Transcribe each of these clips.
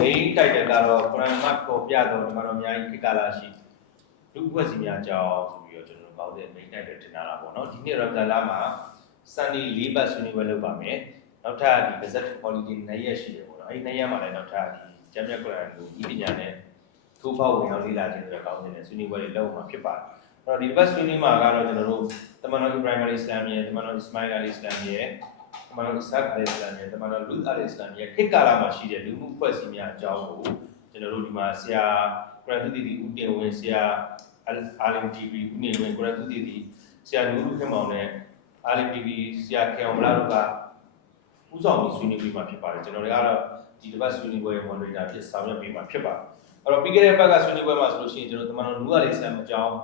main title ကတော့ကုရ်အာန်မှာပေါ်ပြတော့ဒီမှာတော့အများကြီးခေတ်ကာလရှိလူ့ဘဝစီများအကြောင်းဆိုပြီးတော့ကျွန်တော်တို့ကောင်းတဲ့ main title တင်လာတာပေါ့နော်ဒီနေ့ရမ်ဇန်လာမှာ Sunday ၄ဘတ်ဆွေးနွေးပွဲလုပ်ပါမယ်နောက်ထပ်ဒီ visit holiday နှစ်ရက်ရှိတယ်ပေါ့နော်အဲဒီနှစ်ရက်မှာလည်းနောက်ထပ်ဒီဂျမ်မြတ်ကုရ်အာန်ကိုဤပညာနဲ့ထိုးဖောက်ဝင်အောင်လေ့လာခြင်းအတွက်ကောင်းတဲ့ဆွေးနွေးပွဲတွေလုပ်မှာဖြစ်ပါတယ်အဲ့တော့ဒီ bus ဆွေးနွေးမှာကတော့ကျွန်တော်တို့တမန်တော် Ibrahim alayhi salam ရဲ့တမန်တော် Ismail alayhi salam ရဲ့တ မန်တော် Ishaq alayhi salam ရဲ့တမန်တော် Lut alayhi salam ရဲ့ခေတ်ကာလမှာရှိတဲ့လူမှုဖွဲ့စည်းများအကြောင်းကိုကျွန်တော်တို့ဒီမှာဆရာကုရ်အာန်သုတေသီဦးတင်ဝင်းဆရာအာလင်တီဗီဦးနေဝင်းကုရ်အာန်သုတေသီဆရာနူရူခင်မောင်နဲ့အာလင်တီဗီဆရာခေအောင်မလာတို့ကဥဆောင်ပြီးဆွေးနွေးပြီးမှဖြစ်ပါတယ်ကျွန်တော်တို့ကတော့ဒီတစ်ပတ်ဆွေးနွေးပွဲရဲ့ moderator ဖြစ်ဆောင်ရွက်ပြီးမှဖြစ်ပါတယ်အဲ့တော့ပြီးခဲ့တဲ့ဘက်ကဆွေးနွေးပွဲမှာဆိုလို့ရှိရင်ကျွန်တော်တမန်တော်နူအလေးဆမ်အကြောင်း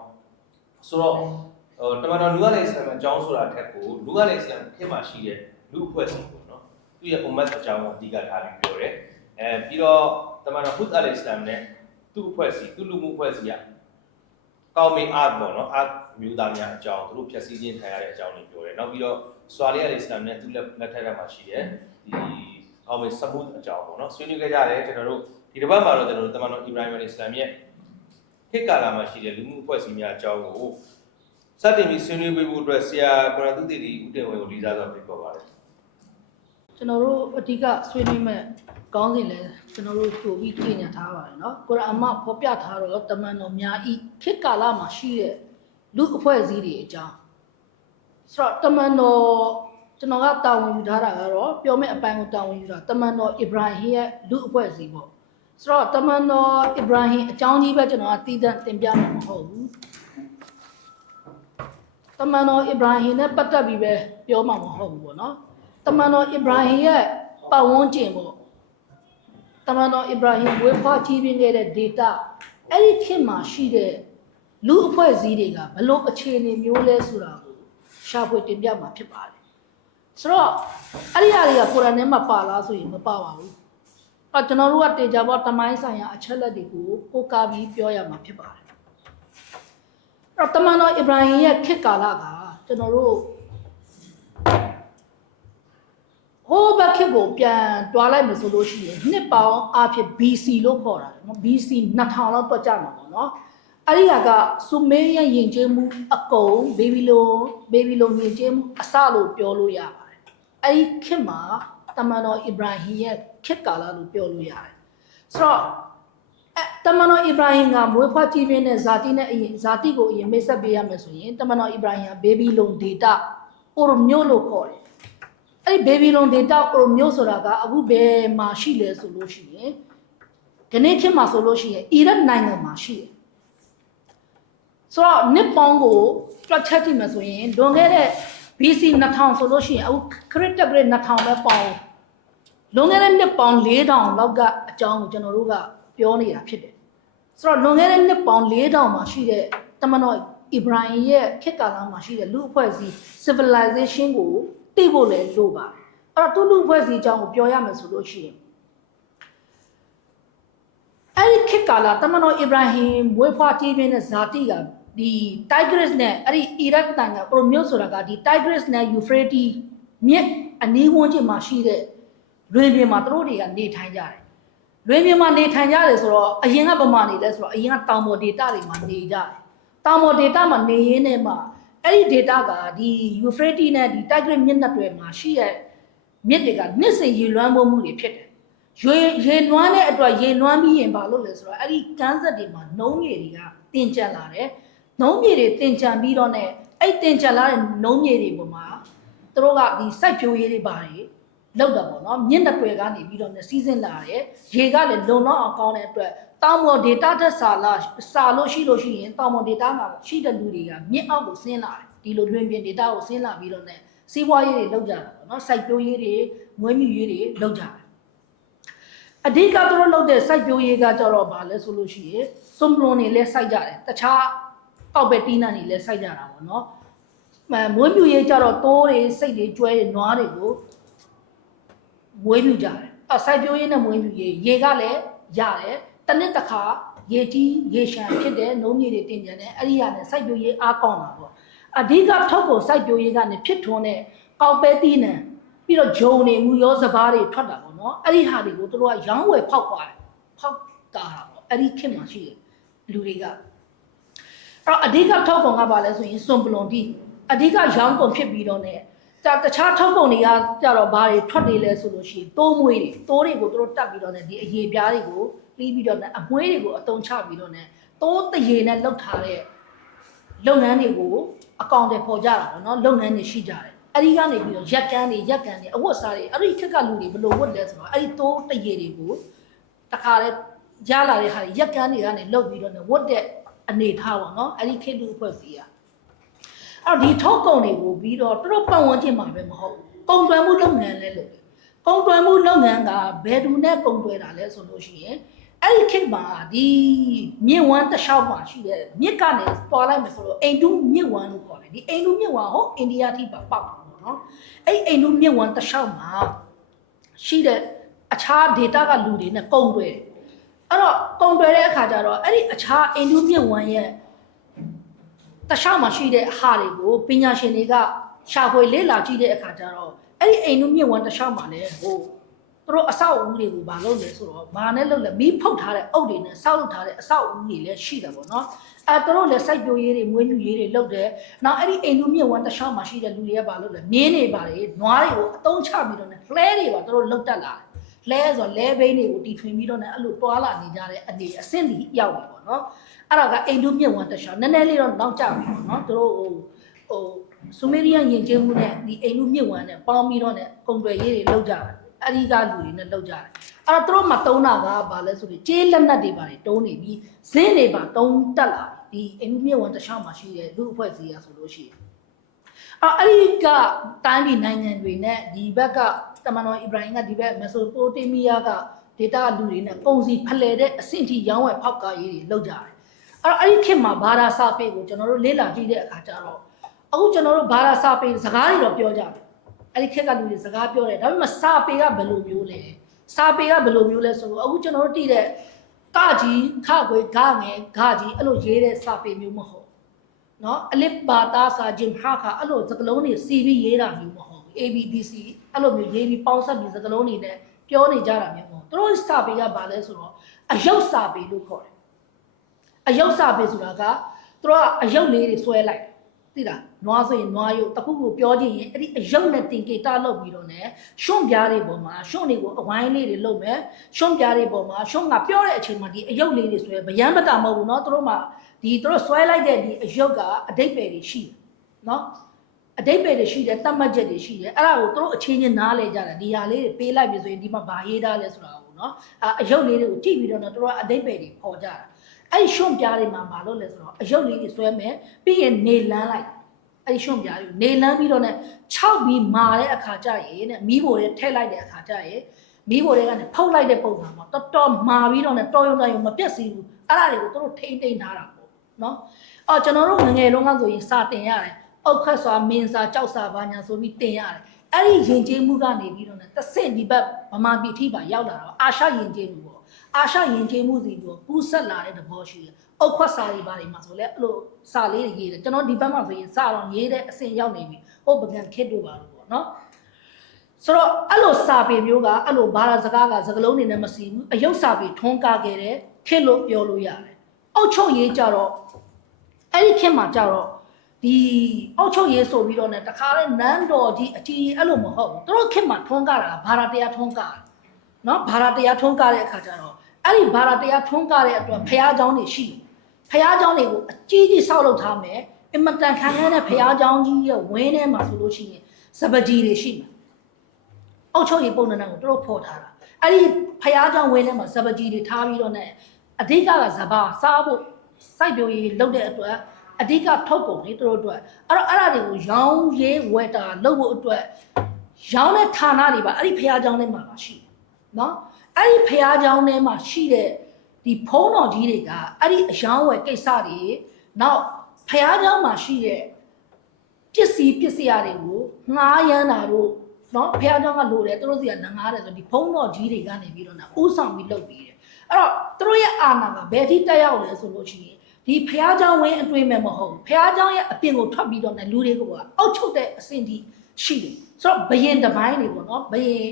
ဆိုတော့ဟိုတမန်တော်နူအလေးဆမ်အကြောင်းဆိုတာထက်ကိုနူအလေးဆမ်ခေတ်မှာရှိတဲ့ လူအဖွဲ့အစည်းပေါ့နော်သူရဲ့ ummat အကြောင်းကိုအဓိကထားပြီးပြောတယ်အဲပြီးတော့တမန်တော်ဟုဒ်အလေးဆမ်နဲ့သူ့အဖွဲ့အစည်းသူ့လူမှုအဖွဲ့အစည်းကကောင်းမင်းအာပေါ့နော်အာမျိုးသားများအကြောင်းသူတို့ဖြည့်ဆည်းခြင်းခံရတဲ့အကြောင်းတွေပြောတယ်နောက်ပြီးတော့ဆွာလီအလေးဆမ်နဲ့သူ့လက်လက်ထက်ကမှာရှိတဲ့ဒီကောင်းမင်းစမုဒ်အကြောင်းပေါ့နော်ဆွေးနွေးခဲ့ကြတယ်ကျွန်တော်တို့ဒီတစ်ပတ်မှာတော့ကျွန်တော်တို့တမန်တော်အီဗရာဟင်အလ္လာဟ်ဆလမ်ရဲ့ခေတ်ကာလမှာရှိတဲ့လူမှုအဖွဲ့အစည်းများအကြောင်းကိုစတင်ပြီးဆွေးနွေးပေးဖို့အတွက်ဆရာကုရ်အာန်သုတေသီဦးတင်ဝင်းကိုလေးစားစွာဖိတ်ခေါ်ပါတယ် ကျွန်တော်တို့အဓိကဆွေးနွေးမဲ့ကောင်းစဉ်လဲကျွန်တော်တို့ပို့ပြီးပြင်ညာထားပါတယ်เนาะကုရ်အာန်မှာဖော်ပြထားတော့တမန်တော်များဤခေတ်ကာလမှာရှိတဲ့လူအဖွဲ့အစည်းတွေအကြောင်းဆိုတော့တမန်တော်ကျွန်တော်ကတာဝန်ယူထားတာကတော့ပြောမဲ့အပိုင်းကိုတာဝန်ယူတာတမန်တော်အစ္စရာဟင်ရဲ့လူအဖွဲ့အစည်းပေါ့ဆိုတော့တမန်တော်အစ္စရာဟင်အကြောင်းကြီးပဲကျွန်တော်ကတည်တံ့တင်ပြမှာမဟုတ်ဘူးတမန်တော်အစ္စရာဟင်နဲ့ပတ်သက်ပြီးပဲပြောမှာမဟုတ်ဘူးပေါ့နော် တမန်တော်အစ္စရာဟင်ရဲ့ပတ်ဝန်းကျင်ပေါ့တမန်တော်အစ္စရာဟင်ဝေဖွားကြီးပြင်းခဲ့တဲ့ data အဲ့ဒီခေတ်မှာရှိတဲ့လူအဖွဲ့အစည်းတွေကဘလို့အခြေအနေမျိုးလဲဆိုတာကိုရှာဖွေတင်ပြမှာဖြစ်ပါတယ်ဆိုတော့အဲ့ဒီအရာတွေကကုရ်အာန်ထဲမှာပါလားဆိုရင်မပါပါဘူးအဲ့ကျွန်တော်တို့ကတေချာဘောတမိုင်းဆိုင်ရာအချက်လက်တွေကိုကိုးကားပြီးပြောရမှာဖြစ်ပါတယ်အဲ့တော့တမန်တော်အစ္စရာဟင်ရဲ့ခေတ်ကာလကကျွန်တော်တို့ ဟိုးဘက်ခေတ်ကိုပြန်တွားလိုက်မယ်ဆိုလို့ရှိရင်နှစ်ပေါင်းအဖြစ် BC လို့ခေါ်တာနော် BC 2000လောက်တွက်ကြမှာပေါ့နော်အဲ့ဒီကဆူမေးရယဉ်ကျေးမှုအကုန်ဘေဘီလုံဘေဘီလုံယဉ်ကျေးမှုအစလို့ပြောလို့ရပါတယ်အဲ့ဒီခေတ်မှာတမန်တော်အစ္စရာဟင်ရဲ့ခေတ်ကာလလို့ပြောလို့ရတယ်ဆိုတော့အဲတမန်တော်အစ္စရာဟင်ကမွေးဖွားကြီးပြင်းတဲ့ဇာတိနဲ့အရင်ဇာတိကိုအရင်မိတ်ဆက်ပေးရမယ်ဆိုရင်တမန်တော်အစ္စရာဟင်ကဘေဘီလုံဒေတာပိုရမျိုးလို့ခေါ်တယ် အဲ့ဒီဘေဘီလုံဒေတာကိုမျိုးဆိုတာကအခုဘယ်မှာရှိလဲဆိုလို့ရှိရင်ဒီနေ့ခေတ်မှာဆိုလို့ရှိရင်အီရတ်နိုင်ငံမှာရှိတယ်ဆိုတော့နစ်ပေါင်းကိုတွက်ချက်ကြည့်မယ်ဆိုရင်လွန်ခဲ့တဲ့ BC 2000ဆိုလို့ရှိရင်အခုခရစ်တက်ဂရစ်2000ပဲပေါင်းလွန်ခဲ့တဲ့နှစ်ပေါင်း4000လောက်ကအကြောင်းကိုကျွန်တော်တို့ကပြောနေတာဖြစ်တယ်ဆိုတော့လွန်ခဲ့တဲ့နှစ်ပေါင်း4000မှာရှိတဲ့တမန်တော်အစ္စရာဟင်ရဲ့ခေတ်ကာလမှာရှိတဲ့လူအဖွဲ့အစည်း civilization ကို သိဖို့လည်းလိုပါတယ်အဲ့တော့သူလူအဖွဲ့အစည်းအကြောင်းကိုပြောရမယ်ဆိုလို့ရှိရင်အဲ့ဒီခေတ်ကာလတမန်တော်အစ္စရာဟင်မွေးဖွားတည်ပြင်းတဲ့ဇာတိကဒီ Tigris နဲ့အဲ့ဒီအီရတ်တန်ကပရိုမျိုးဆိုတာကဒီ Tigris နဲ့ Euphrates မြစ်အနီးဝန်းကျင်မှာရှိတဲ့လွင်ပြင်မှာသူတို့တွေကနေထိုင်ကြတယ်လွင်ပြင်မှာနေထိုင်ကြတယ်ဆိုတော့အရင်ကဗမာနေလဲဆိုတော့အရင်ကတောင်ပေါ်ဒေတာတွေမှာနေကြတယ်တောင်ပေါ်ဒေတာမှာနေရင်းနဲ့မှ အဲ့ဒီ data ကဒီ Euphrates နဲ့ဒီ Tigris မြစ်နှစ်တွေမှာရှိတဲ့မြစ်တွေကနှစ်စဉ်ရေလွှမ်းမိုးမှုတွေဖြစ်တယ်။ရေရေလွှမ်းတဲ့အတွက်ရေလွှမ်းပြီးရင်ဘာလို့လဲဆိုတော့အဲ့ဒီကမ်းစက်တွေမှာနှုံးမြေတွေကတင်ကြံလာတယ်။နှုံးမြေတွေတင်ကြံပြီးတော့ ਨੇ အဲ့တင်ကြံလာတဲ့နှုံးမြေတွေပေါ်မှာသူတို့ကဒီစိုက်ပျိုးရေးတွေပါတယ် လောက်တာပေါ့နော်မြင့်တစ်ွယ်ကနေပြီးတော့ ਨੇ စီးစင်းလာတယ်ရေကလည်းလုံလောက်အောင်ကောင်းတဲ့အတွက်တောင်ပေါ် data တက်စာလာစာလို့ရှိလို့ရှိရင်တောင်ပေါ် data မှာရှိတဲ့လူတွေကမြင့်အောက်ကိုဆင်းလာတယ်ဒီလိုတွင်ပြင် data ကိုဆင်းလာပြီးတော့ ਨੇ စီးပွားရေးတွေလောက်ကြတာပေါ့နော်စိုက်ပျိုးရေးတွေမွေးမြူရေးတွေလောက်ကြတယ်အဓိကသူတို့လုပ်တဲ့စိုက်ပျိုးရေးကကြတော့ဗာလဲဆိုလို့ရှိရင်စွန်ပလွန်တွေလည်းစိုက်ကြတယ်တခြားကောက်ပဲတီးနှံတွေလည်းစိုက်ကြတာပေါ့နော်အဲမွေးမြူရေးကြတော့တိုးတွေစိတ်တွေကျွဲတွေနွားတွေကို မွေးမြူကြတယ်အစိုက်ပျိုးရေးနဲ့မွေးမြူရေးရေကလည်းရတယ်တစ်နှစ်တစ်ခါရေကြီးရေရှမ်းဖြစ်တဲ့နှုံးမြေတွေတင်ကြတယ်အဲ့ဒီကနေစိုက်ပျိုးရေးအားကောင်းတာပေါ့အဓိကထောက်ကိုစိုက်ပျိုးရေးကနေဖြစ်ထွန်းတဲ့ကောက်ပဲတီးနှံပြီးတော့ဂျုံတွေမူရောစပားတွေထွက်တာပေါ့နော်အဲ့ဒီဟာတွေကိုသူတို့ကရောင်းဝယ်ဖောက်သွားတယ်ဖောက်တာတာပေါ့အဲ့ဒီခေတ်မှာရှိတယ်လူတွေကအဲ့တော့အဓိကထောက်ပုံကပါလဲဆိုရင်စွန်ပလွန်တီအဓိကရောင်းကုန်ဖြစ်ပြီးတော့ ਨੇ ဒါတခြားထုတ်ကုန်တွေကကြတော့ဘာတွေထွက်နေလဲဆိုလို့ရှိရင်တိုးမွေးတွေတိုးတွေကိုသူတို့တက်ပြီးတော့ねဒီအရေပြားတွေကိုပြီးပြီးတော့ねအမွေးတွေကိုအတုံချပြီးတော့ねတိုးတရေနဲ့လှုပ်ထားတဲ့လုပ်ငန်းတွေကိုအကောင့်တွေပေါ်ကြတာပေါ့နော်လုပ်ငန်းတွေရှိကြတယ်အဲ့ဒီကနေပြီးတော့ရက်ကန်းတွေရက်ကန်တွေအဝတ်စားတွေအဲ့ဒီခက်ကလူတွေဘလို့ဝတ်လဲဆိုတော့အဲ့ဒီတိုးတရေတွေကိုတခါလဲရလာတဲ့ဟာတွေရက်ကန်းတွေကနေလှုပ်ပြီးတော့ねဝတ်တဲ့အနေထားပေါ့နော်အဲ့ဒီခေတ်လူအဖွဲ့စီက အဲ့တော့ဒီထုတ်ကုန်တွေကိုပြီးတော့သူတို့ပတ်ဝန်းကျင်မှာပဲမဟုတ်ဘူးကုန်တွယ်မှုလုပ်ငန်းလဲလို့ပဲကုန်တွယ်မှုလုပ်ငန်းကဘယ်သူနဲ့ကုန်တွယ်တာလဲဆိုလို့ရှိရင်အဲ့ဒီခေတ်မှာဒီမြင့်ဝမ်းတစ်လျှောက်မှာရှိတဲ့မြစ်ကနေပေါ်လိုက်မယ်ဆိုတော့အိမ်တူးမြစ်ဝမ်းလို့ခေါ်တယ်ဒီအိမ်တူးမြစ်ဝမ်းဟုတ်အိန္ဒိယထိပါပေါက်တာပေါ့နော်အဲ့ဒီအိမ်တူးမြစ်ဝမ်းတစ်လျှောက်မှာရှိတဲ့အခြား data ကလူတွေနဲ့ကုန်တွယ်တယ်အဲ့တော့ကုန်တွယ်တဲ့အခါကျတော့အဲ့ဒီအခြားအိမ်တူးမြစ်ဝမ်းရဲ့ တခြားမှာရှိတဲ့ဟာတွေကိုပညာရှင်တွေကရှာဖွေလေ့လာကြည့်တဲ့အခါကျတော့အဲ့ဒီအိမ်နုမြင့်ဝမ်းတခြားမှာလည်းဟိုသူတို့အဆောက်အဦတွေကိုမလုပ်လဲဆိုတော့ဘာနဲ့လုပ်လဲမီးဖုတ်ထားတဲ့အုပ်တွေနဲ့ဆောက်လုပ်ထားတဲ့အဆောက်အဦတွေလည်းရှိတယ်ပေါ့နော်အဲသူတို့လည်းစိုက်ပျိုးရေးတွေမွေးမြူရေးတွေလုပ်တယ်နောက်အဲ့ဒီအိမ်နုမြင့်ဝမ်းတခြားမှာရှိတဲ့လူတွေကဘာလုပ်လဲမြင်းတွေပါလေနွားတွေကိုအတုံးချပြီးတော့ねလှဲတွေပါသူတို့လုတ်တက်လာတယ် လဲဆိုတော့လဲဘိန်းတွေကိုတီထွင်ပြီးတော့ねအဲ့လိုတွာလာနေကြတဲ့အနေအဆင့်ကြီးရောက်ပြီပေါ့နော်အဲ့ဒါကအိမ်ဒုမြင့်ဝမ်းတစ်လျှောက်နည်းနည်းလေးတော့နောက်ကျပြီပေါ့နော်သူတို့ဟိုဟိုဆူမေရီယန်ယဉ်ကျေးမှုနဲ့ဒီအိမ်ဒုမြင့်ဝမ်းနဲ့ပေါင်းပြီးတော့ねကုံတွေရေးတွေလောက်ကြတယ်အဲ့ဒီကလူတွေနဲ့လောက်ကြတယ်အဲ့တော့သူတို့မှတုံးတာကဘာလဲဆိုပြီးကျေးလက်နက်တွေပါတွေတုံးနေပြီးဇင်းတွေပါတုံးတက်လာပြီဒီအိမ်ဒုမြင့်ဝမ်းတစ်လျှောက်မှာရှိတဲ့လူအဖွဲ့အစည်းရဆိုလို့ရှိရင် အဲ့အဲ့ဒီကတိုင်းပြည်နိုင်ငံတွေနဲ့ဒီဘက်ကတမန်တော်အီဗရာဟင်ကဒီဘက်မက်ဆိုပိုတေးမီးယားကဒေတာလူတွေနဲ့ပုံစီဖလှယ်တဲ့အဆင့်ထိရောင်းဝယ်ဖောက်ကားရေးတွေလုပ်ကြတယ်။အဲ့တော့အဲ့ဒီခေတ်မှာဘာသာစာပေကိုကျွန်တော်တို့လေ့လာကြည့်တဲ့အခါကျတော့အခုကျွန်တော်တို့ဘာသာစာပေစကားတွေတော့ပြောကြတယ်။အဲ့ဒီခေတ်ကလူတွေစကားပြောတယ်ဒါပေမဲ့စာပေကဘယ်လိုမျိုးလဲ။စာပေကဘယ်လိုမျိုးလဲဆိုတော့အခုကျွန်တော်တို့တည်တဲ့ကကြီးခခွေဂငယ်ဂကြီးအဲ့လိုရေးတဲ့စာပေမျိုးမဟုတ် နော်အလစ်ပါတာစာဂျင်ဟာခါအဲ့လိုစကလုံးတွေစီပြီးရေးတာမျိုးမဟုတ်ဘူး ABDC အဲ့လိုမျိုးရေးပြီးပေါင်းဆက်ပြီးစကလုံးတွေနဲ့ပြောနေကြတာမျိုးမဟုတ်ဘူးသူတို့စာပေကဘာလဲဆိုတော့အယုတ်စာပေလို့ခေါ်တယ်အယုတ်စာပေဆိုတာကသူတို့ကအယုတ်လေးတွေဆွဲလိုက်သိလားနွားဆိုရင်နွားယုတ်တခုခုပြောချင်ရင်အဲ့ဒီအယုတ်နဲ့တင်ကေတာလုပ်ပြီးတော့ ਨੇ ရှွန့်ပြားတွေပေါ်မှာရှွန့်တွေကိုအဝိုင်းလေးတွေလုပ်မယ်ရှွန့်ပြားတွေပေါ်မှာရှွန့်ကပြောတဲ့အချိန်မှာဒီအယုတ်လေးတွေဆွဲဗျမ်းမတာမဟုတ်ဘူးเนาะသူတို့မှာ ဒီသူတို့ဆွဲလိုက်တဲ့ဒီအယုတ်ကအတိတ်ပဲတွေရှိတယ်နော်အတိတ်ပဲတွေရှိတယ်တတ်မှတ်ချက်တွေရှိတယ်အဲ့ဒါကိုသူတို့အချင်းချင်းနားလဲကြတယ်ဒီဟာလေးတွေပေးလိုက်ပြီဆိုရင်ဒီမှာဘာရေးထားလဲဆိုတာကိုနော်အအယုတ်လေးတွေကိုကြည့်ပြီးတော့နော်သူတို့ကအတိတ်ပဲတွေပေါ်ကြတာအဲ့ဒီရှွန့်ပြားတွေမှာမလုပ်လဲဆိုတော့အယုတ်လေးတွေဆွဲမယ်ပြီးရင်နေလန်းလိုက်အဲ့ဒီရှွန့်ပြားတွေနေလန်းပြီးတော့ね6ပြီးမာတဲ့အခါကျရင်တဲ့မီးဘိုတွေထည့်လိုက်တဲ့အခါကျရင်မီးဘိုတွေကနေဖုတ်လိုက်တဲ့ပုံစံမှာတော်တော်မာပြီးတော့ねတော်ရုံတော်ရုံမပြတ်စီဘူးအဲ့ဒါတွေကိုသူတို့ထိမ့်သိမ့်ထားတာပေါ့ နော်အော်ကျွန်တော်တို့ငယ်ငယ်တုန်းကဆိုရင်စာတင်ရတယ်အောက်ခတ်စွာမင်းစာကြောက်စာဘာညာဆိုပြီးတင်ရတယ်အဲ့ဒီယဉ်ကျေးမှုကနေပြီးတော့ねတစ်ဆင့်ဒီဘက်ဗမာပြည်ထိပါရောက်လာတော့အာရှယဉ်ကျေးမှုပေါ့အာရှယဉ်ကျေးမှုစီကိုကူးဆက်လာတဲ့သဘောရှိတယ်အောက်ခွက်စာတွေဘာတွေမှာဆိုလဲအဲ့လိုစာလေးတွေရေးတယ်ကျွန်တော်ဒီဘက်မှာဆိုရင်စာတော့ရေးတဲ့အဆင့်ရောက်နေပြီဟုတ်ပကံခစ်တို့ပါလို့ပေါ့နော်ဆိုတော့အဲ့လိုစာပေမျိုးကအဲ့လိုဘာသာစကားကစကားလုံးတွေနဲ့မစီဘူးအယုတ်စာပေထွန်းကားခဲ့တယ်ခစ်လို့ပြောလို့ရတယ်အောက်ချုပ်ရေးကြတော့ အဲ့ဒီခေတ်မှာကြတော့ဒီအောက်ချုပ်ရေးဆိုပြီးတော့ ਨੇ တခါလဲနန်းတော်ကြီးအကြီးအဲ့လိုမဟုတ်ဘူးသူတို့ခေတ်မှာထွန်းကားတာဘာသာတရားထွန်းကားတယ်နော်ဘာသာတရားထွန်းကားတဲ့အခါကျတော့အဲ့ဒီဘာသာတရားထွန်းကားတဲ့အတွက်ဖះเจ้าတွေရှိတယ်ဖះเจ้าတွေကိုအကြီးကြီးဆောက်လုပ်ထားမယ်အင်မတန်ခံရတဲ့ဖះเจ้าကြီးရဲ့ဝင်းထဲမှာဆိုလို့ရှိရင်စပကြီးတွေရှိမှာအောက်ချုပ်ရေးပုံစံကိုသူတို့ဖော်ထားတာအဲ့ဒီဖះเจ้าဝင်းထဲမှာစပကြီးတွေထားပြီးတော့ ਨੇ အဓိကကစဘာစားဖို့ စိုက်ပျိုးရေးလုပ်တဲ့အတွက်အဓိကထုတ်ကုန်လေတို့တို့အတွက်အဲ့တော့အဲ့ဒါတွေကိုရောင်းရေးဝယ်တာလုပ်ဖို့အတွက်ရောင်းတဲ့ဌာနတွေပါအဲ့ဒီဖះเจ้าထဲမှာပါရှိတယ်နော်အဲ့ဒီဖះเจ้าထဲမှာရှိတဲ့ဒီဖုံးတော်ကြီးတွေကအဲ့ဒီအယောင်းဝယ်ကိစ္စတွေနောက်ဖះเจ้าမှာရှိတဲ့ပစ္စည်းပစ္စည်းတွေကိုငှားရမ်းတာတို့နော်ဖះเจ้าကလိုတယ်သူတို့စီကငှားတယ်ဆိုဒီဖုံးတော်ကြီးတွေကနေပြီးတော့နာဥဆောင်ပြီးလုပ်ပြီးတယ် အဲ့တော့သူတို့ရဲ့အာဏာကဘယ်ထိတက်ရောက်လဲဆိုလို့ရှိရင်ဒီဖះเจ้าဝင်းအတွင်းမဲ့မဟုတ်ဘူးဖះเจ้าရဲ့အပြင်ကိုထွက်ပြီးတော့ねလူတွေကအောက်ချုပ်တဲ့အဆင့်ထိရှိတယ်ဆိုတော့ဘယင်တပိုင်းတွေပေါ့နော်ဘယင်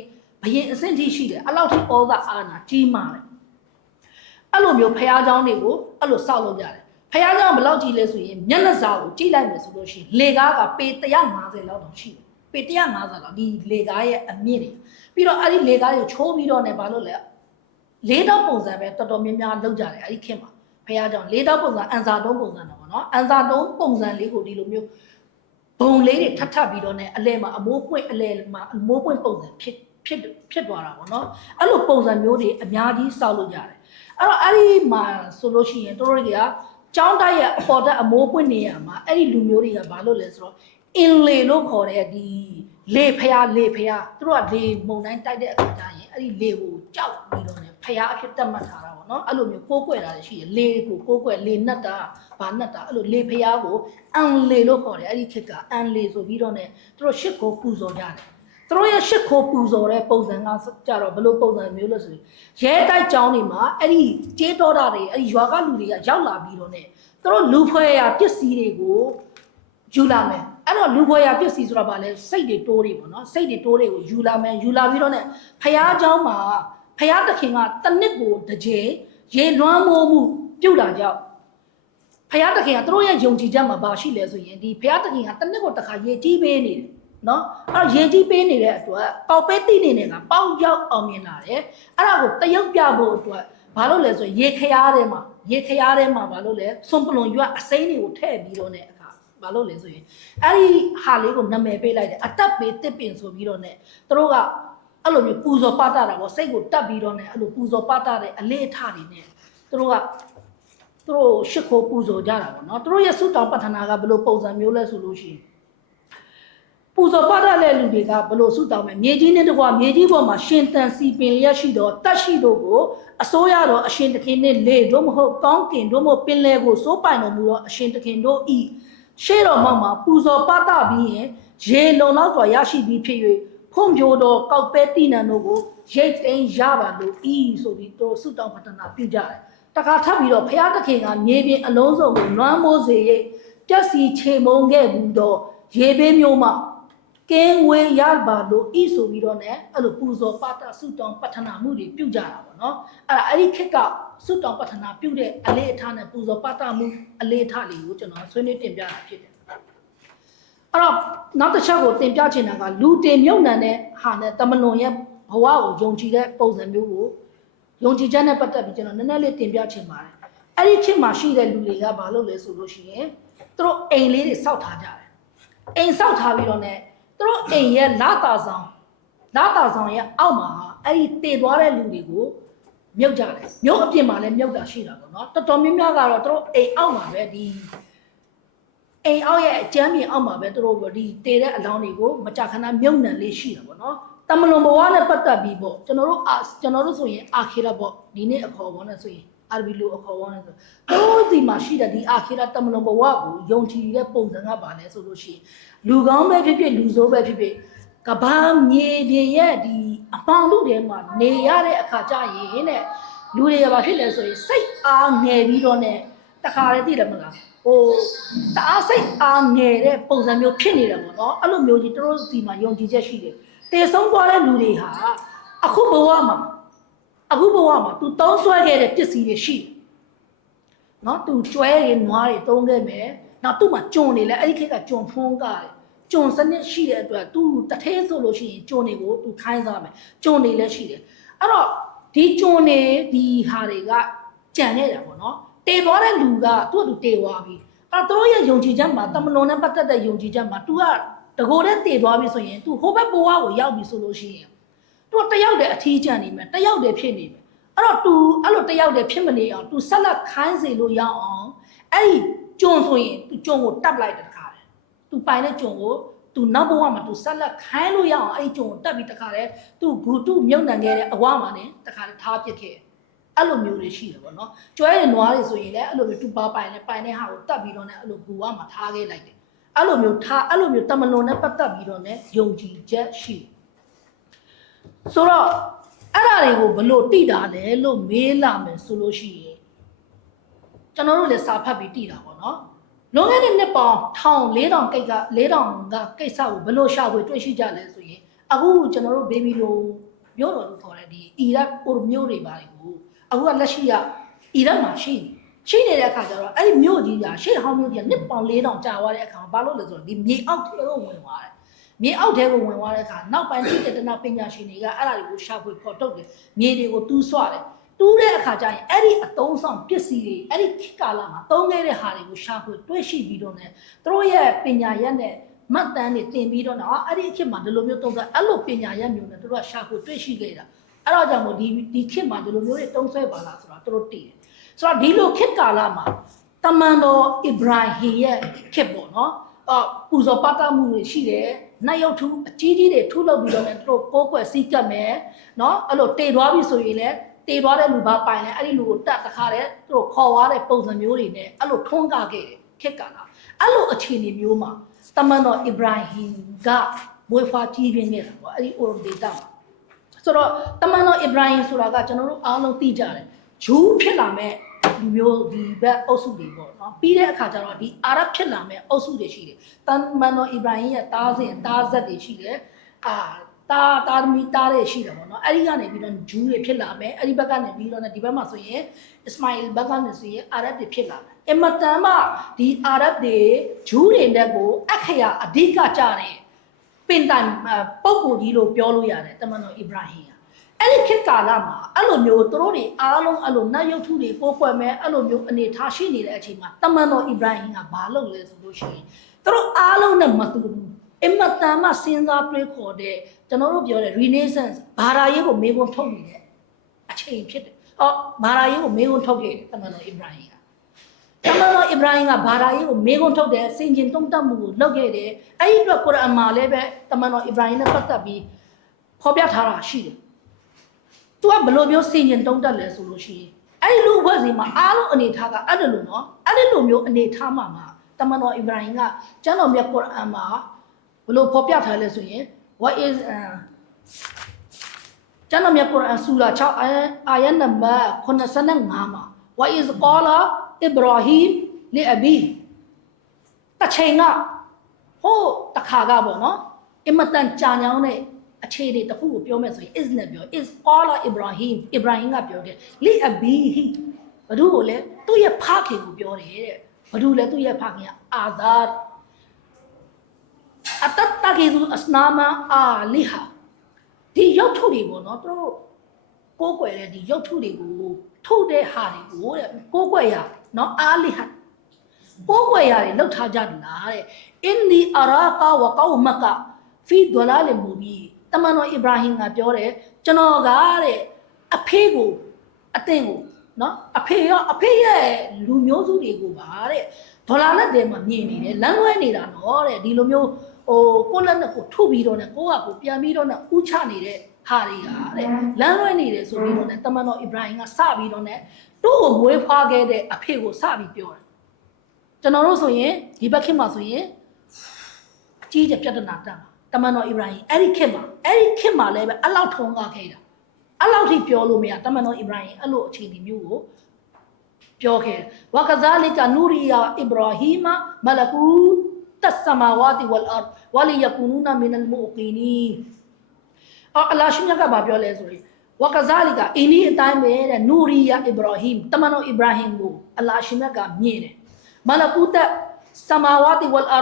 ဘယင်အဆင့်ထိရှိတယ်အဲ့လောက်ထိဩဇာအာဏာကြီးမာတယ်အဲ့လိုမျိုးဖះเจ้าတွေကိုအဲ့လိုစောက်လုပ်ကြတယ်ဖះเจ้าဘယ်လောက်ကြီးလဲဆိုရင်မျက်နှာစာကိုကြည့်လိုက်မယ်ဆိုလို့ရှိရင်လေကားကပေ150လောက်တောင်ရှိတယ်ပေ150လောက်ဒီလေကားရဲ့အမြင့်တွေပြီးတော့အဲ့ဒီလေကားကိုချိုးပြီးတော့ねဘာလို့လဲ လေးတော့ပုံစံပဲတော်တော်များများလောက်ကြတယ်အဲ့ဒီခင်မှာဖះကြောင့်လေးတော့ပုံစံအန်စာတုံးပုံစံတော့ဗောနော်အန်စာတုံးပုံစံလေးကိုဒီလိုမျိုးဘုံလေးတွေထပ်ထပ်ပြီးတော့ ਨੇ အလဲမှာအမိုးပွင့်အလဲမှာအမိုးပွင့်ပုံစံဖြစ်ဖြစ်ဖြစ်သွားတာဗောနော်အဲ့လိုပုံစံမျိုးတွေအများကြီးစောက်လို့ရတယ်အဲ့တော့အဲ့ဒီမှာဆိုလို့ရှိရင်တို့တွေကကျောင်းတိုက်ရဲ့အပေါ်တက်အမိုးပွင့်နေရမှာအဲ့ဒီလူမျိုးတွေကဘာလို့လဲဆိုတော့အင်လေလို့ခေါ်တဲ့ဒီလေဖះလေဖះသူတို့ကလေမုံတိုင်းတိုက်တဲ့အခါကျရင်အဲ့ဒီလေကိုကြောက်ပြီးတော့ ਨੇ ဖျားအဖြစ်တက်မှတ်ထားတာပေါ့နော်အဲ့လိုမျိုးကိုးကွယ်တာရှိတယ်လေကိုကိုးကွယ်လေနတ်တာဘာနတ်တာအဲ့လိုလေဖျားကိုအန်လေလို့ခေါ်တယ်အဲ့ဒီခေတ်ကအန်လေဆိုပြီးတော့ ਨੇ သူတို့ရှစ်ကိုပူဇော်ကြတယ်သူတို့ရဲ့ရှစ်ကိုပူဇော်တဲ့ပုံစံကကြတော့ဘယ်လိုပုံစံမျိုးလဲဆိုရင်ရဲတိုက်ကြောင်းတွေမှာအဲ့ဒီကျေးတော်တာတွေအဲ့ဒီရွာကလူတွေကရောက်လာပြီးတော့ ਨੇ သူတို့လူဖွဲ့ရပစ္စည်းတွေကိုယူလာမယ်အဲ့တော့လူဖွဲ့ရပစ္စည်းဆိုတာဗာလဲစိတ်တွေတိုးတွေပေါ့နော်စိတ်တွေတိုးတွေကိုယူလာမယ်ယူလာပြီးတော့ ਨੇ ဖះเจ้าမှာ ဖះတခင်ကတနစ်ကိုတစ်ကြိမ်ရေလွှမ်းမိုးမှုပြုတ်တာကြောင့်ဖះတခင်ကသူတို့ရဲ့ယုံကြည်ချက်မှာဘာရှိလဲဆိုရင်ဒီဖះတခင်ကတနစ်ကိုတစ်ခါရေကြီးပေးနေတယ်နော်အဲ့တော့ရေကြီးပေးနေတဲ့အတွက်ပေါက်ပဲတိနေနေတာပေါက်ရောက်အောင်မြင်လာတယ်အဲ့ဒါကိုတရုပ်ပြဖို့အတွက်ဘာလို့လဲဆိုရင်ရေခရားထဲမှာရေခရားထဲမှာဘာလို့လဲစွန်ပလွန်ရွက်အစိမ်းတွေကိုထည့်ပြီးတော့ ਨੇ အခါဘာလို့လဲဆိုရင်အဲ့ဒီဟာလေးကိုနာမည်ပေးလိုက်တယ်အတက်ပေးတစ်ပင်ဆိုပြီးတော့ ਨੇ သူတို့က အဲ့လိုမျိုးပူဇော်ပတတာပေါ့စိတ်ကိုတတ်ပြီးတော့ ਨੇ အဲ့လိုပူဇော်ပတတဲ့အလေးအထတွေ ਨੇ သူတို့ကသူတို့ရှစ်ခိုးပူဇော်ကြတာပေါ့နော်သူတို့ရဲ့ဆုတောင်းပတ္ထနာကဘယ်လိုပုံစံမျိုးလဲဆိုလို့ရှိရင်ပူဇော်ပတတဲ့လူတွေကဘယ်လိုဆုတောင်းမလဲမြေကြီးနဲ့တကွာမြေကြီးပေါ်မှာရှင်တန်စီပင်လျက်ရှိတော့တတ်ရှိတို့ကိုအစိုးရတော်အရှင်တခင်နဲ့လေတို့မဟုတ်ကောင်းကင်တို့မဟုတ်ပင်လယ်ကိုစိုးပိုင်တော်မူတော့အရှင်တခင်တို့ဤရှေ့တော်မောက်မှာပူဇော်ပတပြီးရင်ရေလုံလောက်စွာရရှိပြီးဖြစ်၍ ဖွံ့ဖြိုးသောကောက်ပဲတိနံတို့ကိုရိတ်သိမ်းရပါလို့ဤဆိုပြီးတို့ဆုတောင်းပတ္ထနာပြုကြတယ်တခါထပ်ပြီးတော့ဘုရားသခင်ကမြေပြင်အလုံးစုံကိုလွမ်းမိုးစေရိတ်ပြက်စီချေမုံခဲ့ဘူးတော့ရေဘေးမျိုးမှကင်းဝေးရပါလို့ဤဆိုပြီးတော့ ਨੇ အဲ့လိုပူဇော်ပါတဆုတောင်းပတ္ထနာမှုတွေပြုကြတာပေါ့နော်အဲ့ဒါအဲ့ဒီခေတ်ကဆုတောင်းပတ္ထနာပြုတဲ့အလေးအထားနဲ့ပူဇော်ပါတမှုအလေးအထားလေးကိုကျွန်တော်ဆွေးနွေးတင်ပြတာဖြစ်တယ် အဲ့တော့နောက်တစ်ချက်ကိုတင်ပြချင်တာကလူတင်မြုပ်နှံတဲ့ဟာနဲ့တမလွန်ရဲ့ဘဝကိုယုံကြည်တဲ့ပုံစံမျိုးကိုယုံကြည်ချက်နဲ့ပတ်သက်ပြီးကျွန်တော်နည်းနည်းလေးတင်ပြချင်ပါတယ်အဲ့ဒီခေတ်မှာရှိတဲ့လူတွေကဘာလုပ်လဲဆိုလို့ရှိရင်သူတို့အိမ်လေးတွေစောက်ထားကြတယ်အိမ်စောက်ထားပြီးတော့ ਨੇ သူတို့အိမ်ရဲ့လာတာဆောင်လာတာဆောင်ရဲ့အောက်မှာအဲ့ဒီတည်သွားတဲ့လူတွေကိုမြုပ်ကြတယ်မြုပ်အပြင်မှာလည်းမြုပ်တာရှိတာပေါ့နော်တော်တော်များများကတော့သူတို့အိမ်အောက်မှာပဲဒီ အိမ်အောက်ရဲ့အကျမ်းမြေအောက်မှာပဲသူတို့ဒီတည်တဲ့အလောင်းတွေကိုမကြခဏမြုပ်နှံလေးရှိတာပေါ့နော်တမလွန်ဘဝနဲ့ပတ်သက်ပြီးပေါ့ကျွန်တော်တို့အာကျွန်တော်တို့ဆိုရင်အာခေရပေါ့ဒီနေ့အခေါ်ပေါ်နဲ့ဆိုရင်အာဘီလိုအခေါ်ပေါ်နဲ့ဆိုတို့ဒီမှာရှိတဲ့ဒီအာခေရတမလွန်ဘဝကိုယုံကြည်တဲ့ပုံစံကပါလဲဆိုလို့ရှိရင်လူကောင်းပဲဖြစ်ဖြစ်လူဆိုးပဲဖြစ်ဖြစ်ကဘာမြေပြင်ရဲ့ဒီအပေါင်းလူတွေမှာနေရတဲ့အခါကျရင်တဲ့လူတွေကဘာဖြစ်လဲဆိုရင်စိတ်အားငယ်ပြီးတော့ ਨੇ တခါလည်းသိတယ်မလားဟိုတအားစိတ်အားငယ်တဲ့ပုံစံမျိုးဖြစ်နေတယ်ပေါ့နော်အဲ့လိုမျိုးကြီးတို့စီမှာယုံကြည်ချက်ရှိတယ်တေဆုံးသွားတဲ့လူတွေဟာအခုဘဝမှာအခုဘဝမှာ तू တုံးဆွဲခဲ့တဲ့ပစ္စည်းတွေရှိတယ်နော်သူကျွဲတွေနွားတွေတုံးခဲ့မယ်နောက်သူ့မှာကျွန်တွေလည်းအဲ့ဒီခေတ်ကကျွန်ဖုံးကတယ်ကျွန်စနစ်ရှိတဲ့အတွက်သူတထဲဆိုလို့ရှိရင်ကျွန်တွေကိုသူခိုင်းစားမယ်ကျွန်တွေလည်းရှိတယ်အဲ့တော့ဒီကျွန်တွေဒီဟာတွေကကြံနေတာပေါ့နော် တေသွားတဲ့လူကသူ့အတူတေသွားပြီအဲ့တော့သူတို့ရဲ့ယုံကြည်ချက်မှာတမလွန်နဲ့ပတ်သက်တဲ့ယုံကြည်ချက်မှာ तू ကတကိုယ်တည်းတေသွားပြီဆိုရင် तू ဟိုဘက်ဘဝကိုရောက်ပြီဆိုလို့ရှိရင် तू တယောက်တည်းအထီးကျန်နေမယ်တယောက်တည်းဖြစ်နေမယ်အဲ့တော့ तू အဲ့လိုတယောက်တည်းဖြစ်မနေအောင် तू ဆက်လက်ခိုင်းစေလို့ရအောင်အဲ့ဒီကြုံဆိုရင် तू ကြုံကိုတက်လိုက်တယ်တခါတယ် तू ပိုင်တဲ့ကြုံကို तू နောက်ဘဝမှာ तू ဆက်လက်ခိုင်းလို့ရအောင်အဲ့ဒီကြုံကိုတက်ပြီးတခါတယ် तू ဂူတုမြုပ်နှံခဲ့တဲ့အဝမှာနဲ့တခါတယ်ထားပစ်ခဲ့တယ် အဲ့လိုမျိုးတွေရှိတယ်ပေါ့နော်ကျွဲရနွားတွေဆိုရင်လည်းအဲ့လိုမျိုးတူပါပိုင်နဲ့ပိုင်တဲ့ဟာကိုတတ်ပြီးတော့ねအဲ့လိုဘူကမှာထားခဲ့လိုက်တယ်အဲ့လိုမျိုးထားအဲ့လိုမျိုးတမလွန်နဲ့ပတ်သက်ပြီးတော့ねယုံကြည်ချက်ရှိတယ်ဆိုတော့အဲ့ဒါတွေကိုဘလို့တိတာလဲလို့မေးလာမယ်ဆိုလို့ရှိရင်ကျွန်တော်တို့လည်းစာဖတ်ပြီးတိတာပေါ့နော်လွန်ခဲ့တဲ့နှစ်ပေါင်း1400ကိတ်က4000ကကိစ္စကိုဘလို့ရှာဖွေတွေ့ရှိကြလဲဆိုရင်အခုကျွန်တော်တို့ဘေဘီလိုမြို့တော်လို့ခေါ်တဲ့ဒီအီရတ်ပိုမြို့တွေပါလေကို အခုကလက်ရှိကအီရတ်မှာရှိနေရှိနေတဲ့အခါကျတော့အဲ့ဒီမြို့ကြီးကရှေ့ဟောင်းမြို့ကြီးကနှစ်ပေါင်၄000ကြာသွားတဲ့အခါမှာဘာလို့လဲဆိုတော့ဒီမြေအောက်ထဲကိုဝင်သွားတယ်မြေအောက်ထဲကိုဝင်သွားတဲ့အခါနောက်ပိုင်းသိတဲ့တနာပညာရှင်တွေကအဲ့ဒါတွေကိုရှာဖွေဖော်ထုတ်တယ်မြေတွေကိုတူးဆွတယ်တူးတဲ့အခါကျရင်အဲ့ဒီအတုံးဆောင်ပစ္စည်းတွေအဲ့ဒီခေတ်ကာလမှာသုံးခဲ့တဲ့ဟာတွေကိုရှာဖွေတွေ့ရှိပြီးတော့ ਨੇ သူတို့ရဲ့ပညာရက်နဲ့မှတ်တမ်းတွေတင်ပြီးတော့နော်အဲ့ဒီအခေတ်မှာဒီလိုမျိုးသုံးစားအဲ့လိုပညာရက်မျိုးနဲ့သူတို့ကရှာဖွေတွေ့ရှိခဲ့တာ အဲ့တော့ကြောင့်မို့ဒီဒီခေတ်မှာဒီလိုမျိုးတွေတုံးဆွဲပါလားဆိုတော့သူတို့တည်တယ်ဆိုတော့ဒီလိုခေတ်ကာလမှာတမန်တော်အစ္စရာဟီရဲ့ခေတ်ပေါ့နော်အော်ပူဇော်ပတ်တမှုတွေရှိတယ်နတ်ရုပ်ထုအကြီးကြီးတွေထုလုပ်ပြီးတော့လည်းသူတို့ကိုးကွယ်စီးကပ်မယ်နော်အဲ့လိုတည်သွားပြီဆိုရင်လည်းတည်သွားတဲ့လူပါပိုင်လဲအဲ့ဒီလူကိုတတ်တခါတဲ့သူတို့ခေါ်သွားတဲ့ပုံစံမျိုးတွေနဲ့အဲ့လိုထွန်းကားခဲ့တယ်ခေတ်ကာလအဲ့လိုအခြေအနေမျိုးမှာတမန်တော်အစ္စရာဟီကဘွေဖွာကြီးပြင်းနေတာပေါ့အဲ့ဒီ oral data မှာ ဆိုတော့တမန်တော်အစ္စရာဟီဆိုတာကကျွန်တော်တို့အားလုံးသိကြတယ်ဂျူးဖြစ်လာမဲ့လူမျိုးဒီဘက်အုပ်စုတွေပေါ့နော်ပြီးတဲ့အခါကျတော့ဒီအာရဗ်ဖြစ်လာမဲ့အုပ်စုတွေရှိတယ်တမန်တော်အစ္စရာဟီရဲ့တားစဉ်တားဆက်တွေရှိတယ်အာတာတာသမီတားတွေရှိတယ်ပေါ့နော်အဲ့ဒီကနေပြီးတော့ဂျူးတွေဖြစ်လာမယ်အဲ့ဒီဘက်ကနေပြီးတော့ねဒီဘက်မှာဆိုရင်အစ္စမာအီလ်ဘက်ကနေဆိုရင်အာရဗ်တွေဖြစ်လာမယ်အမတန်မှဒီအာရဗ်တွေဂျူးတွေနဲ့ကိုအခရာအဓိကကြတယ် ပင်တန်ပုံကိုကြီးလို့ပြောလို့ရတယ်တမန်တော်အစ္စရာဟီကအဲ့ဒီခေတ်ကာလမှာအဲ့လိုမျိုးသူတို့တွေအားလုံးအဲ့လိုနတ်ရုပ်ထုတွေကိုကွယ်မဲ့အဲ့လိုမျိုးအနေထားရှိနေတဲ့အချိန်မှာတမန်တော်အစ္စရာဟီကဘာလုပ်လဲဆိုလို့ရှိရင်သူတို့အားလုံးနဲ့မတူဘူးအမတန်မှစဉ်းစားတွေးခေါ်တဲ့ကျွန်တော်တို့ပြောတဲ့ renaissance ဘာသာရေးကိုမေးခွန်းထုတ်နေတဲ့အချိန်ဖြစ်တယ်။အော်ဘာသာရေးကိုမေးခွန်းထုတ်ခဲ့တယ်တမန်တော်အစ္စရာဟီက တမန်တော်အစ္စရာဟီကဘာသာရေးကိုမေးခွန်းထုတ်တယ်စင်ကျင်တုံ့တက်မှုကိုလုပ်ခဲ့တယ်။အဲ့ဒီအတွက်ကုရ်အာန်မှာလည်းပဲတမန်တော်အစ္စရာဟီနဲ့ပတ်သက်ပြီးဖော်ပြထားတာရှိတယ်။ तू ကဘယ်လိုမျိုးစင်ကျင်တုံ့တက်လဲဆိုလို့ရှိရင်အဲ့ဒီလူ့ဘဝစီမှာအားလုံးအနေထားကအဲ့ဒါလိုနော်အဲ့ဒီလိုမျိုးအနေထားမှာမှာတမန်တော်အစ္စရာဟီကကျမ်းတော်မြတ်ကုရ်အာန်မှာဘယ်လိုဖော်ပြထားလဲဆိုရင် what is uh, ကျမ်းတော်မြတ်ကုရ်အာန်ဆူရာ6အာယအာယနံပါတ်85မှာ what is qala ibrahim li abi တချိန်ကဟိုးတခါကပေါ့နော်အင်မတန်ကြာညောင်းတဲ့အခြေအနေတစ်ခုကိုပြောမယ်ဆိုရင် is နဲ့ပြော is qala ibrahim ibrahim ကပြောတယ် li abihi ဘ누구ကိုလဲသူ့ရဲ့ဖခင်ကိုပြောတယ်တဲ့ဘ누구လဲသူ့ရဲ့ဖခင်ကအာဇာအတတကေသူအစနာမအာလီဟာဒီရုပ်ထုတွေပေါ့နော်သူတို့ကိုးကွယ်တဲ့ဒီရုပ်ထုတွေကိုထုတ်တဲ့ဟာတွေကိုတဲ့ကိုးကွယ်ရ နော်အာလီဟာကိုးကွယ်ရတွေလောက်ထားကြတယ်လားတဲ့အင်ဒီအရာကာဝကောမကဖီဒလာလမူဘီတမန်တော်အစ္စရာဟင်ကပြောတယ်ကျွန်တော်ကတဲ့အဖေကိုအသင်ကိုနော်အဖေရောအဖေရဲ့လူမျိုးစုတွေကိုပါတဲ့ဒေါ်လာလက်တဲမှာမြင်နေတယ်လမ်းလွဲနေတာနော်တဲ့ဒီလိုမျိုးဟိုကိုယ့်လက်နဲ့ကိုထုပြီးတော့ねကိုယ့်ဟာကိုပြန်ပြီးတော့ねဥချနေတဲ့ ဟာတွေကတဲ့လမ်းလွဲနေတယ်ဆိုပြီးတော့ねတမန်တော်အစ္စရာဟင်ကစပြီးတော့ねသူ့ကိုမွေးဖွားခဲ့တဲ့အဖေကိုစပြီးပြောတယ်ကျွန်တော်တို့ဆိုရင်ဒီဘက်ခေတ်မှာဆိုရင်အကြီးကျယ်ပြဿနာတက်မှာတမန်တော်အစ္စရာဟင်အဲ့ဒီခေတ်မှာအဲ့ဒီခေတ်မှာလည်းပဲအလောက်ထုံးကားခဲ့တာအဲ့လောက်ထိပြောလို့မရတမန်တော်အစ္စရာဟင်အဲ့လိုအခြေအနေမျိုးကိုပြောခဲ့ဝကဇာလီကနူရီယာအစ္စရာဟီမမလကူတဆမဝါတီဝလ်အာဝလီယကူနူနာမင်အလ်မူကီနီ အော်အလ္လာဟ်ရှင်မြတ်ကဘာပြောလဲဆိုရင်ဝကဇာလီကအင်းဒီအတိုင်းပဲတဲ့နူရီယာအစ္စရာဟီတမန်တော်အစ္စရာဟင်ကိုအလ္လာဟ်ရှင်မြတ်ကမြင်တယ်မလကူတဆမဝါတီဝလ်အာ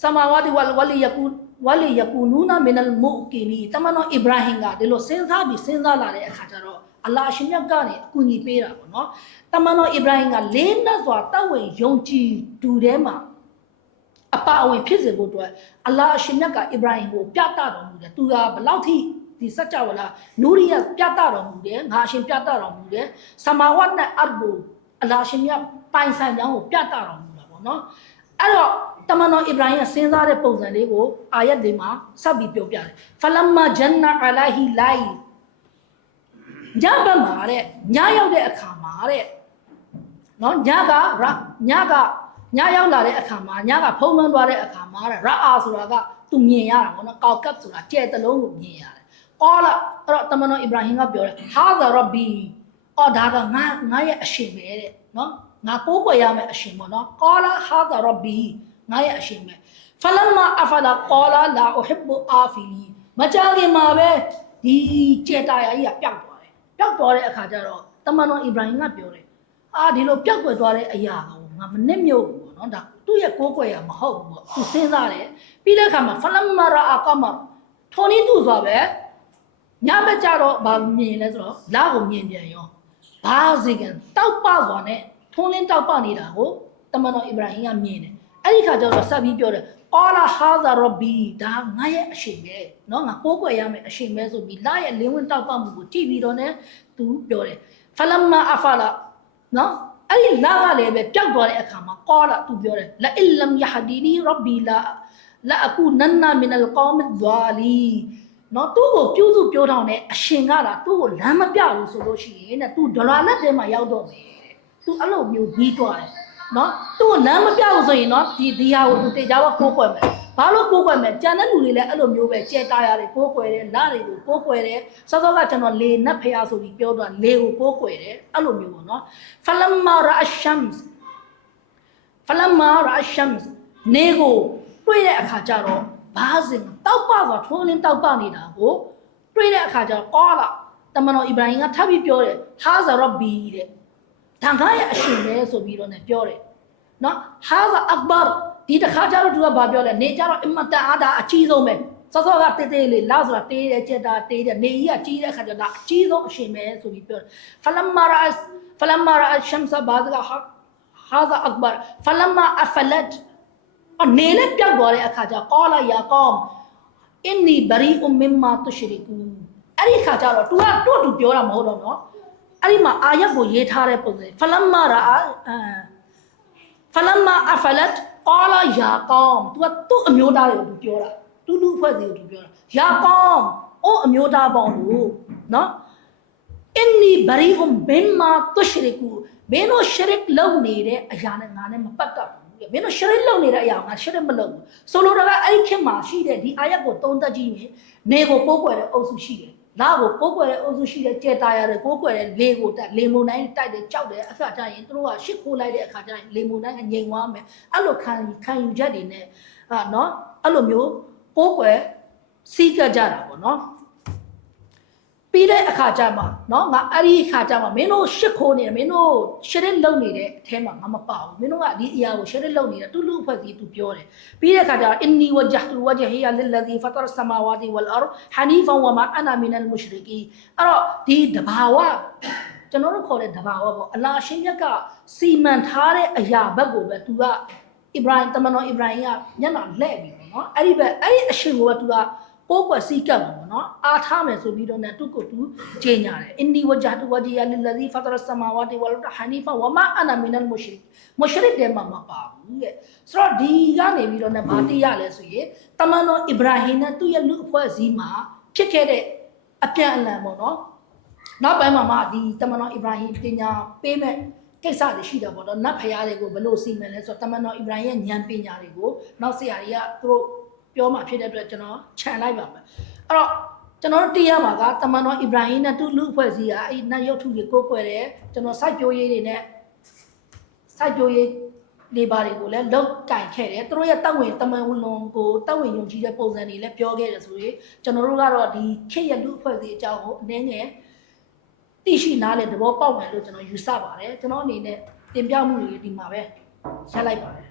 ဆမဝါတီဝလ်ဝလီယကူဝလီယကူနူနာမင်အလ်မူကီနီတမန်တော်အစ္စရာဟင်ကဒီလိုစဉ်းစားပြီးစဉ်းစားလာတဲ့အခါကျတော့အလ္လာဟ်ရှင်မြတ်ကနေအကူအညီပေးတာပေါ့နော်တမန်တော်အစ္စရာဟင်ကလေးနက်စွာတောက်ဝင်ယုံကြည်သူထဲမှာ အပါအဝင်ဖြစ်စေဖို့အတွက်အလ္လာဟ်ရှင်မြတ်ကအစ္စရာဟင်ကိုပြသတော်မူတယ်သူကဘလောက်ထိဒီစัจ java လာနူရီယပြသတော်မူတယ်ငါအရှင်ပြသတော်မူတယ်ဆမာဝတ်နဲ့အတ်ဘူအလ္လာဟ်ရှင်မြတ်ပိုင်ဆိုင်ကြောင်းကိုပြသတော်မူတာပေါ့နော်အဲ့တော့တမန်တော်အစ္စရာဟင်ကစဉ်းစားတဲ့ပုံစံလေးကိုအာယတ်တွေမှာဆက်ပြီးပြောပြတယ်ဖလမ်မာဂျန်နာအလာဟီလိုင်ညဘက်မှာတဲ့ညရောက်တဲ့အခါမှာတဲ့နော်ညကရညက ညရောက်လာတဲ့အခါမှာညကဖုံးလွှမ်းသွားတဲ့အခါမှာတဲ့ရအာဆိုတာကသူမြင်ရတာပေါ့နော်ကောက်ကပ်ဆိုတာကြဲတလုံးကိုမြင်ရတယ်အော်လာအဲ့တော့တမန်တော်အစ္စရာဟင်ကပြောတယ်ဟာဇာရဘီအော်ဒါကငါငါရဲ့အရှင်ပဲတဲ့နော်ငါကိုးကွယ်ရမယ့်အရှင်ပေါ့နော်ကောလာဟာဇာရဘီငါရဲ့အရှင်ပဲဖလမ်မာအဖလာကောလာလာအူဟစ်ဘူအာဖီလီမမကြခင်မှာပဲဒီကျေတာယာကြီးကပျောက်သွားတယ်ပျောက်သွားတဲ့အခါကျတော့တမန်တော်အီဗရာဟင်ကပြောတယ်အာဒီလိုပျောက်ကွယ်သွားတဲ့အရာကိုငါမနစ်မြို့ဘူးပေါ့ နော်ဒါသူ့ရဲ့ကိုးကွယ်ရမဟုတ်ဘူးပေါ့သူစဉ်းစားတယ်ပြီးတဲ့အခါမှာဖလမ်မာရာအကမထိုနည်းသူဆိုပဲညဘက်ကျတော့ဗာမြင်လဲဆိုတော့လာကိုမြင်ပြန်ရောဘာစီကံတောက်ပစွာနဲ့ထုံးလင်းတောက်ပနေတာကိုတမန်တော်အီဗရာဟင်ကမြင်တယ်အဲ့ဒီခါကျတော့ဆက်ပြီးပြောတယ်အော်လာဟာဇာရဘီဒါငါရဲ့အရှင်ပဲเนาะငါကိုးကွယ်ရမယ်အရှင်ပဲဆိုပြီးလာရဲ့လင်းဝင်တောက်ပမှုကိုကြည့်ပြီးတော့ ਨੇ သူပြောတယ်ဖလမ်မာအဖလာเนาะ အဲ့ဒီလာကလည်းပဲပျောက်သွားတဲ့အခါမှာကောလာသူပြောတယ်လာအလမ်ယဟဒီနီရဘီလာလာအကူနန်နာမင်အလ်ကောမဒ်ဇာလီနော်သူ့ကိုပြုစုပြောထောင်တဲ့အရှင်ကလာသူ့ကိုလမ်းမပြဘူးဆိုလို့ရှိရင်တဲ့သူဒေါ်လာလက်ထဲမှာရောက်တော့မယ်တဲ့သူအဲ့လိုမျိုးကြီးတွားတယ်နော်သူ့ကိုလမ်းမပြဘူးဆိုရင်နော်ဒီဒီဟာကိုသူတေချာဘကိုးကွယ်မယ် ဘာလို့ကိုးကွယ်မယ်ကြံတဲ့လူတွေလည်းအဲ့လိုမျိုးပဲကြဲတာရတယ်ကိုးကွယ်တယ်လာတွေကိုကိုးကွယ်တယ်စောစောကကျွန်တော်လေနတ်ဖျားဆိုပြီးပြောတော့လေကိုကိုးကွယ်တယ်အဲ့လိုမျိုးပေါ့နော်ဖလမ်မာရာအရှမ်စ်ဖလမ်မာရာအရှမ်စ်နေကိုတွေ့တဲ့အခါကျတော့ဘာစင်တောက်ပဆိုထုံးလင်းတောက်ပနေတာကိုတွေ့တဲ့အခါကျတော့ကောလာတမန်တော်အီဗရာဟင်ကထပ်ပြီးပြောတယ်ဟာဇာရဘီတဲ့ဒါငါရဲ့အရှင်ပဲဆိုပြီးတော့ ਨੇ ပြောတယ်နော်ဟာဇာအက်ဘာ ဒီတစ်ခါကျတော့သူကဘာပြောလဲနေကျတော့အင်မတန်အားဒါအကြီးဆုံးပဲစောစောကတေးသေးလေးလာဆိုတာတေးတယ်ကြက်တာတေးတယ်နေကြီးကကြီးတဲ့အခါကျတော့ဒါအကြီးဆုံးအရှင်ပဲဆိုပြီးပြောတယ်ဖလမ်မာရာဖလမ်မာရာရှမ်ဆာဘာဇကဟာဟာဇာအက်ဘာဖလမ်မာအဖလတ်အနေနဲ့ပြောက်သွားတဲ့အခါကျကောလာယာကောမ်အင်နီဘရီအုမ္မမာတုရှရီကူအဲ့ဒီခါကျတော့ तू ကတို့တူပြောတာမဟုတ်တော့နော်အဲ့ဒီမှာအာယတ်ကိုရေးထားတဲ့ပုံစံဖလမ်မာရာအာ ဖလမအဖလတ်ကာလာယာကောမ်သူကသူ့အမျိုးသားတွေကိုသူပြောတာသူ့လူအဖွဲ့တွေကိုသူပြောတာယာကောမ်အိုအမျိုးသားပေါင်းတို့နော်အင်းနီဘရီဟွမ်ဘင်မာတုရှရီကူမင်းတို့ရှရစ်လုပ်နေတဲ့အရာနဲ့ငါနဲ့မပတ်သက်ဘူးမင်းတို့ရှရစ်လုပ်နေတဲ့အရာငါရှရစ်မလုပ်ဘူးဆိုလိုတာကအဲ့ဒီခင်မှာရှိတဲ့ဒီအာယတ်ကိုသုံးသက်ကြည့်ရင်နေကိုပိုးကွယ်တဲ့အုပ်စုရှိတယ် လာကိုပိုးကွယ်တဲ့အုပ်စုရှိတယ်ကြဲတာရတယ်ပိုးကွယ်တဲ့လေကိုတက်လေမုန်တိုင်းတိုက်တယ်ကြောက်တယ်အခါကျရင်သူတို့ကရှစ်ခိုးလိုက်တဲ့အခါကျရင်လေမုန်တိုင်းကငြိမ်သွားမယ်အဲ့လိုခံခံယူချက်တွေနဲ့ဟာနော်အဲ့လိုမျိုးပိုးကွယ်စီးကကြတာပေါ့နော် ပြီးတဲ့အခါကျမှနော်ငါအဲ့ဒီအခါကျမှမင်းတို့ရှစ်ခိုးနေတယ်မင်းတို့ share လုပ်နေတဲ့အထဲမှာငါမပါဘူးမင်းတို့ကဒီအရာကို share လုပ်နေတာတူလူအဖွဲ့ကြီးသူပြောတယ်ပြီးတဲ့အခါကျတော့ inni wajjahtu wajhiya lilladhi fatara as-samawati wal ard hanifan wa ma ana min al-mushrikeen အဲ့တော့ဒီတဘာဝကျွန်တော်တို့ခေါ်တဲ့တဘာဝပေါ့အလာရှင်မြတ်ကစီမံထားတဲ့အရာဘက်ကိုပဲသူကအစ္စရာအိုင်တမန်တော်အစ္စရာအိုင်ကညနာလှည့်ပြီးတော့နော်အဲ့ဒီဘက်အဲ့ဒီအရှင်ကိုပဲသူက ပိုးကွက်စီးကပ်မှာပေါ့နော်အားထားမယ်ဆိုပြီးတော့ ਨੇ သူကိုသူကျင်းညာတယ်အင်ဒီဝဂျာတူဝဂျီယာလီလဇီဖတရဆမာဝတီဝလဟနီဖာဝမအနာမင်နလ်မုရှရစ်မုရှရစ်တဲမှာမပါဘူးတဲ့ဆိုတော့ဒီကနေပြီးတော့ ਨੇ ဘာတိရလဲဆိုရင်တမန်တော်အစ္စရာဟင်နဲ့သူ့ရဲ့လူအဖွဲ့အစည်းမှာဖြစ်ခဲ့တဲ့အပြန်အလှန်ပေါ့နော်နောက်ပိုင်းမှာမှဒီတမန်တော်အစ္စရာဟင်ပညာပေးမဲ့ကိစ္စတွေရှိတယ်ပေါ့နော်နတ်ဖရားတွေကိုဘယ်လိုစီမံလဲဆိုတော့တမန်တော်အစ္စရာဟင်ရဲ့ဉာဏ်ပညာတွေကိုနောက်ဆရာတွေကသူတို့ ပြောမှဖြစ်တဲ့အတွက်ကျွန်တော်ခြံလိုက်ပါမယ်အဲ့တော့ကျွန်တော်တို့သိရမှာကတမန်တော်အစ္စရာဟင်နဲ့သူ့လူအဖွဲ့အစည်းကအဲ့နတ်ရုပ်ထုတွေကိုကိုးကွယ်တယ်ကျွန်တော်စိုက်ပျိုးရေးတွေနဲ့စိုက်ပျိုးရေးလေပါတွေကိုလည်းလောက်ကင်ခဲ့တယ်သူတို့ရဲ့တောက်ဝင်တမန်လွန်ကိုတောက်ဝင်ယုံကြည်တဲ့ပုံစံတွေလည်းပြောခဲ့တယ်ဆိုရင်ကျွန်တော်တို့ကတော့ဒီခေတ်ရလူအဖွဲ့အစည်းအကြောင်းကိုအနည်းငယ်သိရှိနားလေသဘောပေါက်မယ်လို့ကျွန်တော်ယူဆပါတယ်ကျွန်တော်အနေနဲ့တင်ပြမှုတွေဒီမှာပဲရက်လိုက်ပါတယ်